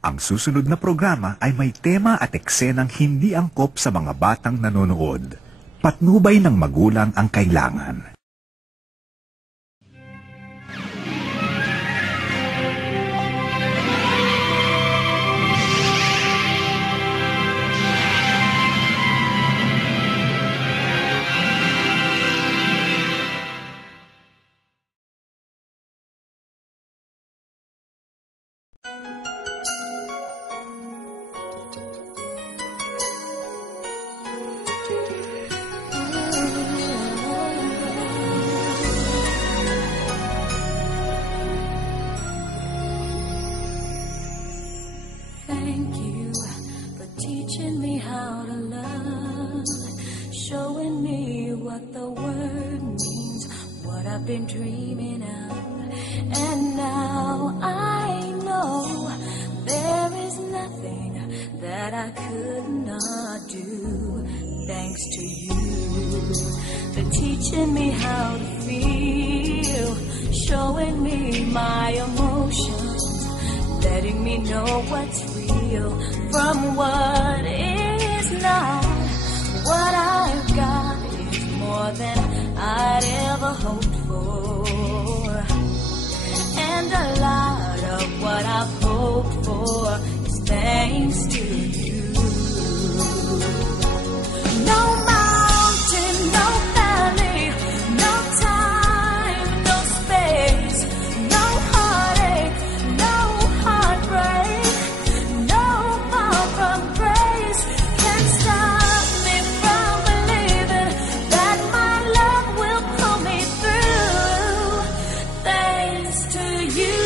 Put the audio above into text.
Ang susunod na programa ay may tema at eksenang hindi angkop sa mga batang nanonood. Patnubay ng magulang ang kailangan. Thank you for teaching me how to love, showing me what the word means, what I've been dreaming of. And now I know there is nothing that I could not do, thanks to you for teaching me how to feel, showing me my emotions, letting me know what's real from what is not. What I've got is more than I'd ever hoped for, and a lot of what I've hoped for is thanks to you. No mountain, no valley, no time, no space, no heartache, no heartbreak, no far from grace can stop me from believing that my love will pull me through, thanks to you.